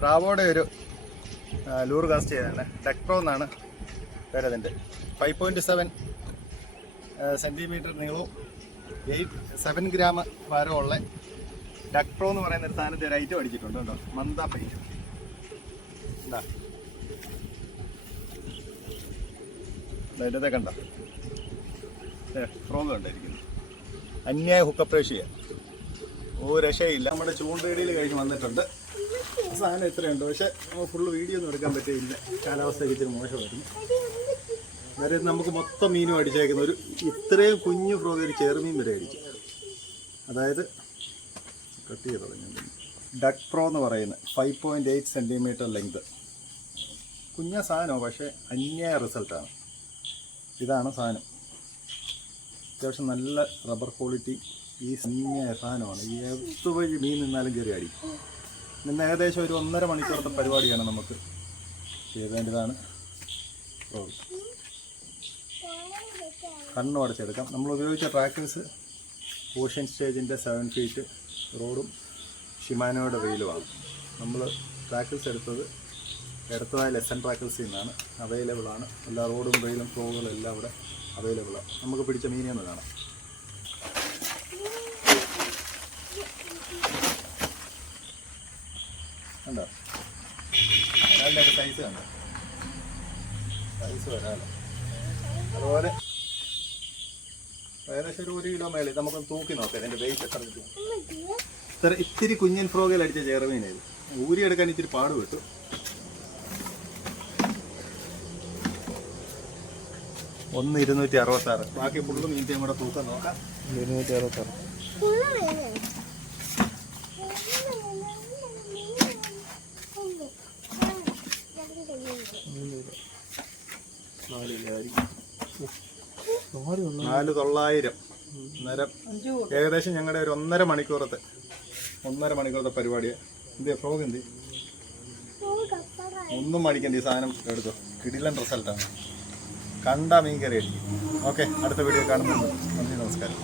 ബ്രാവോയുടെ ഒരു lure cast ചെയ്തതാണ്. ഡെക്പ്രോ എന്നാണ് പേരതിൻ്റെ. 5.7 സെൻറ്റിമീറ്റർ നീളവും 7 ഗ്രാം ഭാരമുള്ള ഡെക്പ്രോ എന്ന് പറയുന്ന ഒരു സാധനത്തെ ഒരു ഐറ്റം അടിച്ചിട്ടുണ്ട് കേട്ടോ. മന്ദ പെയിൻറ്റ് എന്താ അതിൻ്റെ കണ്ടോ, ഫ്രോഗ് കണ്ടായിരിക്കുന്നു. അന്യായ ഹുക്കപ്രേഷ്യ, ഒരു രക്ഷയില്ല. നമ്മുടെ ചൂണ്ടയിടിയിൽ കഴിഞ്ഞ് വന്നിട്ടുണ്ട്. സാധനം എത്രയുണ്ട്, പക്ഷെ ഫുള്ള് വീഡിയോ ഒന്നും എടുക്കാൻ പറ്റിയില്ല, കാലാവസ്ഥ ഇച്ചിരി മോശമായിരുന്നു. വരെ നമുക്ക് മൊത്തം മീനും അടിച്ചേക്കുന്ന ഒരു ഇത്രയും കുഞ്ഞു ഫ്രോഗ് ഒരു ചെറുമീൻ വരെ അടിക്കും. അതായത് കട്ട് ചെയ്ത് തുടങ്ങി ഡെക്പ്രോ എന്ന് പറയുന്നത് 5.8 സെൻറ്റിമീറ്റർ ലെങ്ത്. കുഞ്ഞ സാധനമാണ്, പക്ഷേ അന്യായ റിസൾട്ടാണ്. ഇതാണ് സാധനം. അത്യാവശ്യം നല്ല റബ്ബർ ക്വാളിറ്റി ഈ അന്യായ സാധനമാണ്. ഈ എത്തുവഴി മീൻ നിന്നാലും കയറി അടിക്കും. ഇന്ന് ഏകദേശം ഒരു 1.5 മണിക്കൂറത്തെ പരിപാടിയാണ് നമുക്ക് ചെയ്തേണ്ടതാണ്. കണ്ണു അടച്ചെടുക്കാം. നമ്മൾ ഉപയോഗിച്ച ട്രാക്കേഴ്സ് ഓഷ്യൻ സ്റ്റേജിൻ്റെ 7 ഫീറ്റ് റോഡും ഷിമാനോയുടെ വെയിലുമാണ്. നമ്മൾ ട്രാക്കേഴ്സ് എടുത്തതായ ലെസൺ ട്രാക്കേഴ്സിൽ നിന്നാണ്. അവൈലബിളാണ്. എല്ലാ റോഡും വെയിലും ഫ്രോഗുകളും എല്ലാം ഇവിടെ അവൈലബിളാണ്. നമുക്ക് പിടിച്ച മീനെ ഒന്ന് കാണാം. കണ്ടോ, ഒരാളുടെ സൈസ് കണ്ടോ, സൈസ് വരാലോ. അതുപോലെ ഏകദേശം ഒരു 1 കിലോ മേളിൽ നമുക്കൊന്ന് തൂക്കി നോക്കാം അതിൻ്റെ വെയിറ്റ് എത്ര കിട്ടും. ഇത്തിരി കുഞ്ഞൻ ഫ്രോഗിൽ അടിച്ച ചെറുമീനായത് ഊരിയെടുക്കാൻ ഇത്തിരി പാട് കിട്ടും. ഒന്ന് 266. ബാക്കി ഫുള്ള് മീൻറ്റേയും കൂടെ തൂക്കം നോക്കാം. 266. $4,900. അന്നേരം ഏകദേശം ഞങ്ങളുടെ ഒരു 1.5 മണിക്കൂറത്തെ പരിപാടിയാണ്. എന്ത് ഫ്രോഗ് എന്ത് ഒന്നും മടിക്കണ്ട, ഈ സാധനം എടുത്തോ. കിടിലൻ റിസൾട്ടാണ്. കണ്ട മീൻ കറി അടിക്കും. ഓക്കെ, അടുത്ത വീഡിയോ കാണുന്നുണ്ട്. നന്ദി, നമസ്കാരം.